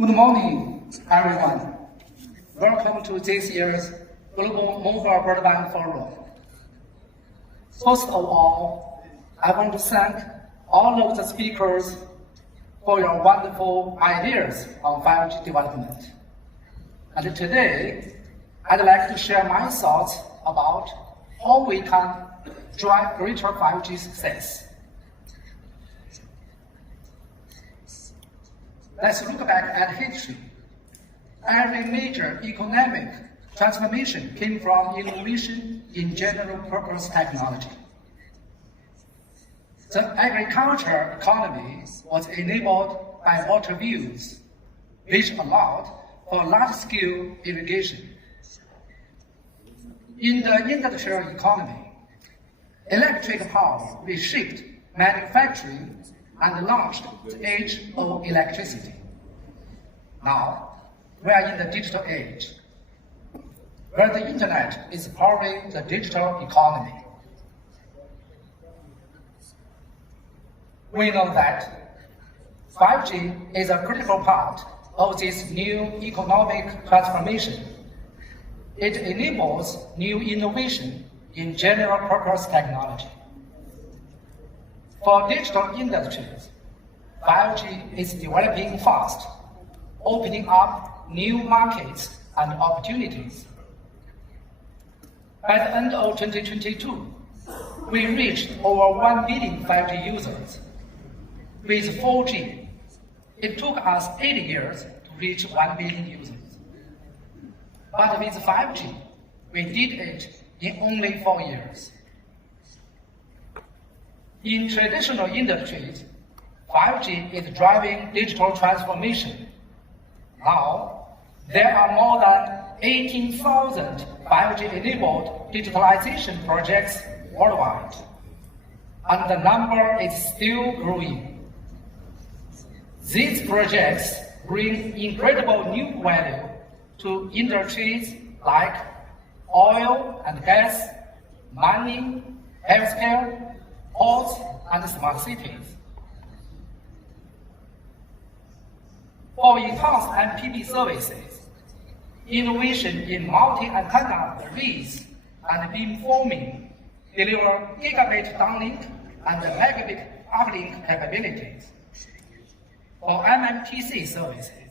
Good morning, everyone. Welcome to this year's Global Mobile Broadband Forum. First of all, I want to thank all of the speakers for your wonderful ideas on 5G development. And today, I'd like to share my thoughts about how we can drive greater 5G success. Let's look back at history. Every major economic transformation came from innovation in general purpose technology. The agricultural economy was enabled by water wheels, which allowed for large-scale irrigation. In the industrial economy, electric power reshaped manufacturing and launched the age of electricity. Now, we are in the digital age, where the internet is powering the digital economy. We know that 5G is a critical part of this new economic transformation. It enables new innovation in general purpose technology. For digital industries, 5G is developing fast, opening up new markets and opportunities. By the end of 2022, we reached over 1 billion 5G users. With 4G, it took us 8 years to reach 1 billion users. But with 5G, we did it in only 4 years. In traditional industries, 5G is driving digital transformation. Now, there are more than 18,000 5G-enabled digitalization projects worldwide, and the number is still growing. These projects bring incredible new value to industries like oil and gas, mining, healthcare, ports, and smart cities. For enhanced MPP services, innovation in multi-antenna arrays and beamforming deliver gigabit downlink and megabit uplink capabilities. For MMTC services,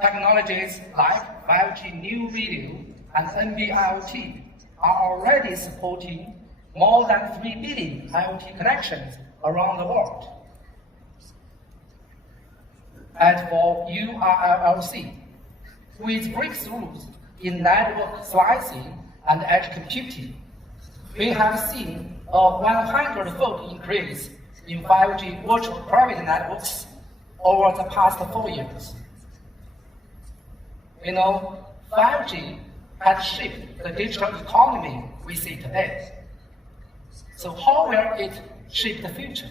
technologies like 5G New Video and NB-IoT are already supporting more than 3 billion IoT connections around the world. As for URLLC, with breakthroughs in network slicing and edge computing, we have seen a 100-fold increase in 5G virtual private networks over the past 4 years. 5G has shaped the digital economy we see today. So how will it shape the future?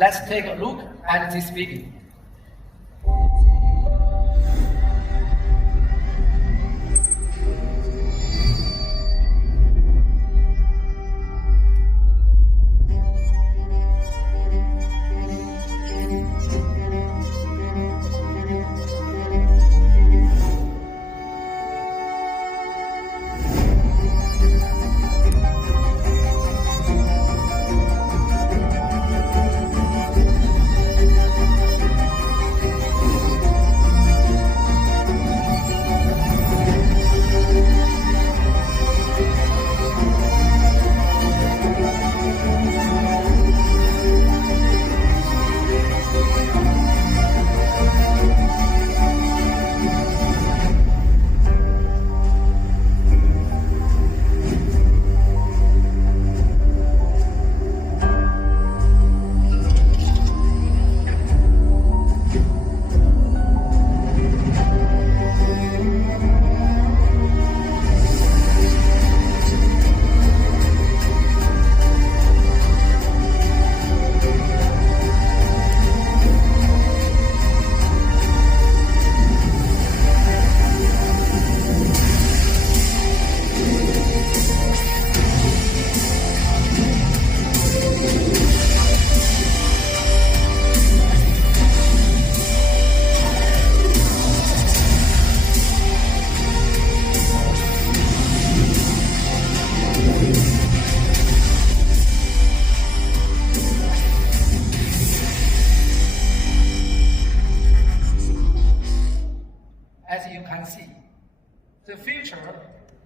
Let's take a look at this video.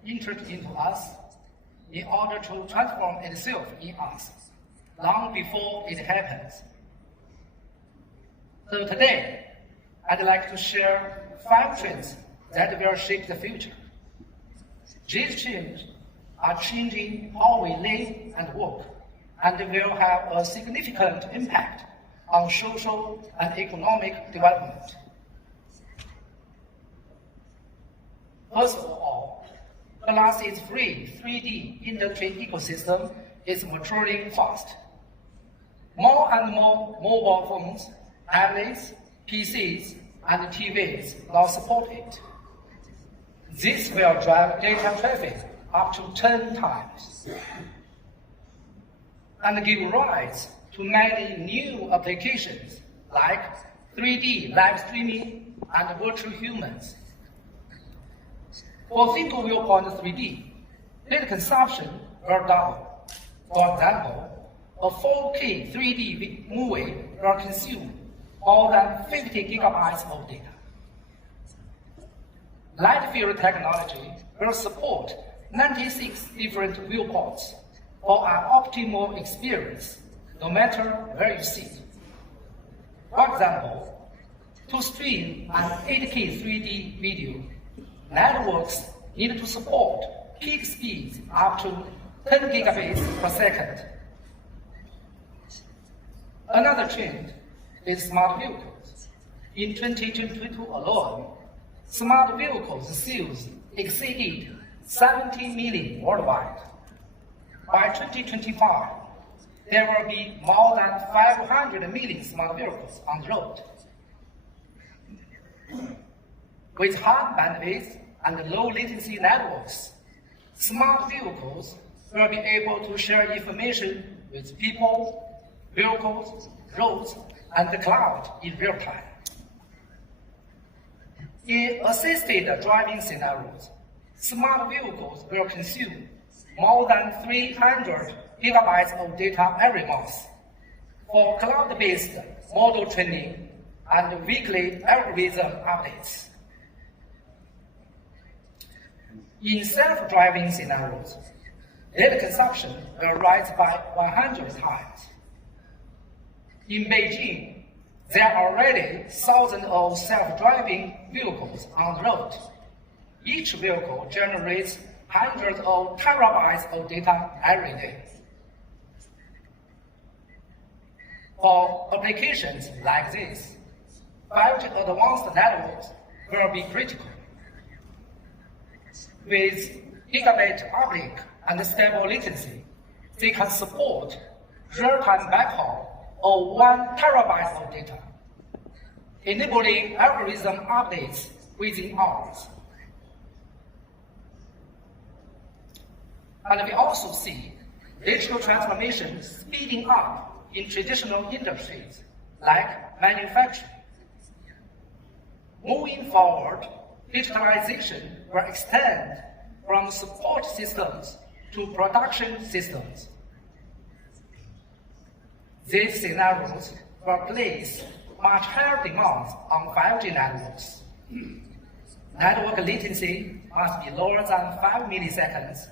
entered into us in order to transform itself in us, long before it happens. So today, I'd like to share 5 trends that will shape the future. These changes are changing how we live and work, and will have a significant impact on social and economic development. First of all, glasses-free 3D industry ecosystem is maturing fast. More and more mobile phones, tablets, PCs, and TVs now support it. This will drive data traffic up to 10 times and give rise to many new applications like 3D live streaming and virtual humans. For single viewpoint 3D, data consumption will double. For example, a 4K 3D movie will consume more than 50 gigabytes of data. Light field technology will support 96 different viewports for an optimal experience, no matter where you sit. For example, to stream an 8K 3D video, networks need to support peak speeds up to 10 gigabits per second. Another trend is smart vehicles. In 2022 alone, smart vehicles sales exceeded 70 million worldwide. By 2025, there will be more than 500 million smart vehicles on the road. With high bandwidth and low latency networks, smart vehicles will be able to share information with people, vehicles, roads, and the cloud in real time. In assisted driving scenarios, smart vehicles will consume more than 300 gigabytes of data every month for cloud-based model training and weekly algorithm updates. In self-driving scenarios, data consumption will rise by 100 times. In Beijing, there are already thousands of self-driving vehicles on the road. Each vehicle generates hundreds of terabytes of data every day. For applications like this, 5G advanced networks will be critical. With gigabit uplink and stable latency, they can support real-time backhaul of 1 terabyte of data, enabling algorithm updates within hours. And we also see digital transformation speeding up in traditional industries like manufacturing. Moving forward, digitalization will extend from support systems to production systems. These scenarios will place much higher demands on 5G networks. Network latency must be lower than 5 milliseconds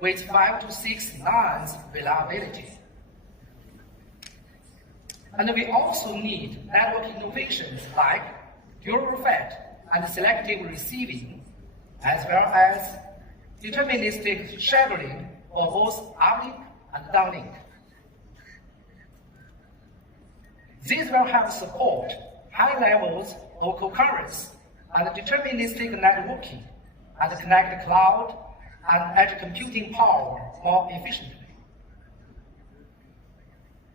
with 5 to 6 nines reliability. And we also need network innovations like dual FET and selective receiving, as well as deterministic scheduling for both uplink and downlink. These will help support high levels of concurrence and deterministic networking and connect cloud and edge computing power more efficiently.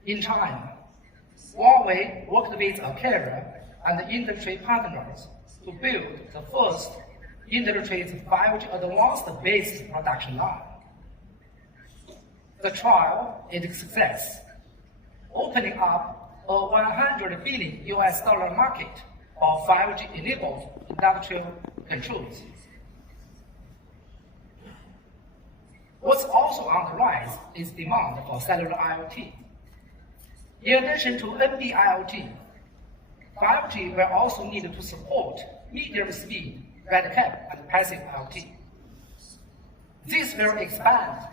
In China, Huawei worked with a carrier and industry partners to build the first industry's 5G advanced-based production line. The trial is a success, opening up a $100 billion market for 5G-enabled industrial controls. What's also on the rise is demand for cellular IoT. In addition to NB-IoT, 5G will also need to support medium speed, RedCap, and passive IoT. This will expand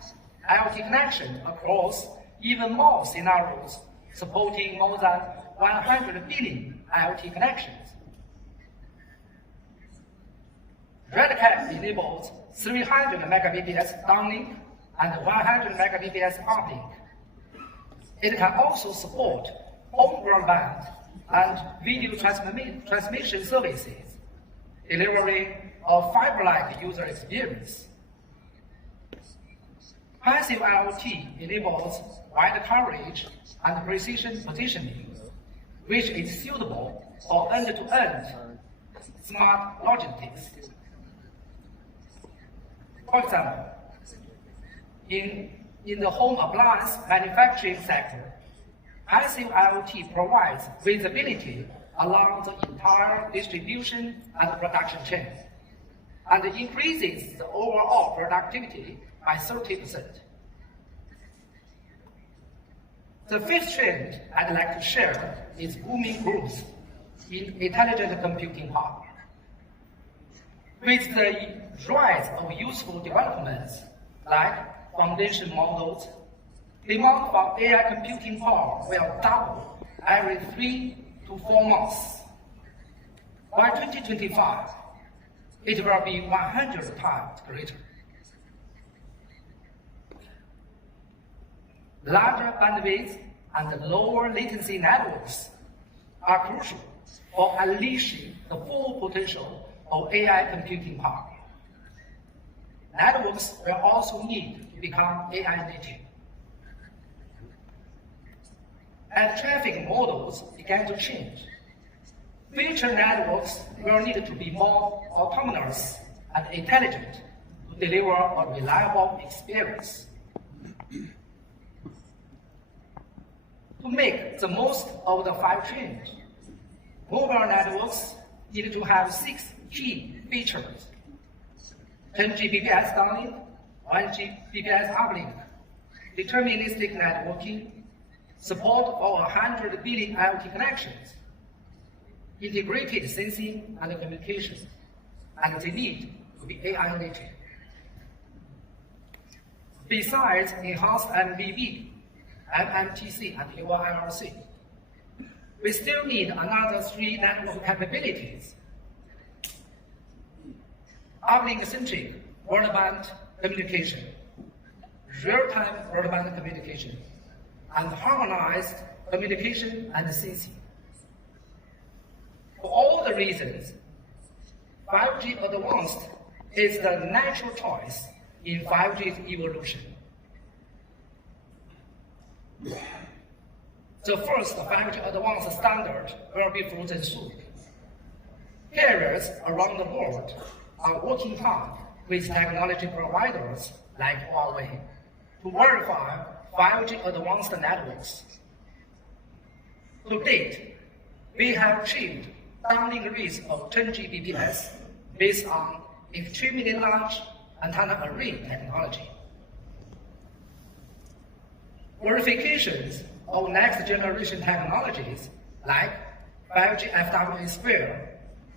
IoT connection across even more scenarios, supporting more than 100 billion IoT connections. RedCap enables 300 megabps downlink and 100 megabps uplink. It can also support home broadband and video transmission services, delivering a fiber-like user experience. Passive IoT enables wide coverage and precision positioning, which is suitable for end-to-end smart logistics. For example, in the home appliance manufacturing sector, passive IoT provides visibility along the entire distribution and production chain, and increases the overall productivity by 30%. The fifth trend I'd like to share is booming growth in intelligent computing power. With the rise of useful developments like foundation models, demand for AI computing power will double every 3 to 4 months. By 2025, it will be 100 times greater. Larger bandwidth and lower latency networks are crucial for unleashing the full potential of AI computing power. Networks will also need to become AI native. As traffic models begin to change, future networks will need to be more autonomous and intelligent to deliver a reliable experience. To make the most of the 5G, mobile networks need to have 6 key features: 10 Gbps downlink, 1 Gbps uplink, deterministic networking, support for 100 billion IoT connections, integrated sensing and communication, and they need to be AI native. Besides enhanced MBB, MMTC, and UIRC, we still need another 3 network capabilities: uplink-centric broadband communication, real-time broadband communication, and harmonized communication and sensing. For all the reasons, 5G Advanced is the natural choice in 5G's evolution. The first 5G Advanced standard will be frozen soon. Carriers around the world are working hard with technology providers like Huawei to verify 5G Advanced networks. To date, we have achieved downlink rates of 10 Gbps based on extremely large antenna array technology. Verifications of next-generation technologies like 5G FWA2,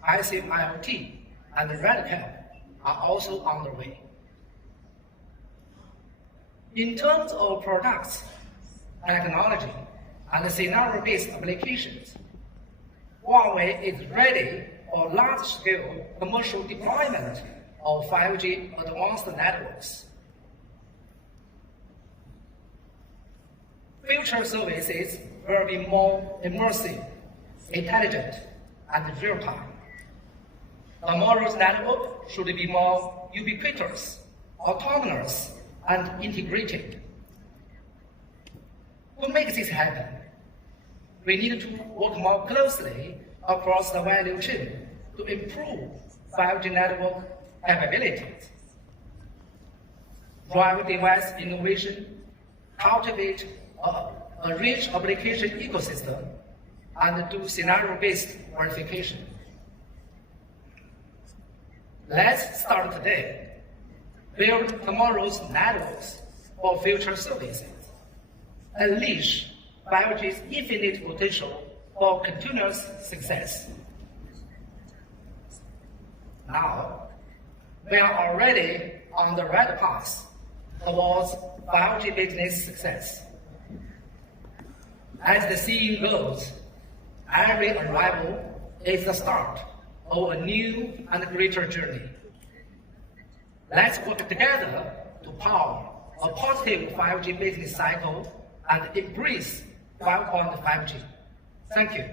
passive IoT, and RedCap are also on the way. In terms of products, technology, and scenario-based applications, Huawei is ready for large-scale commercial deployment of 5G advanced networks. Future services will be more immersive, intelligent, and real-time. Tomorrow's network should be more ubiquitous, autonomous, and integrated. To make this happen, we need to work more closely across the value chain to improve 5G network capabilities, drive device innovation, cultivate a rich application ecosystem, and do scenario-based verification. Let's start today. Build tomorrow's networks for future services. Unleash 5G's infinite potential for continuous success. Now, we are already on the right path towards 5G business success. As the saying goes, every arrival is the start of a new and greater journey. Let's work together to power a positive 5G business cycle and embrace 5.5G. Thank you.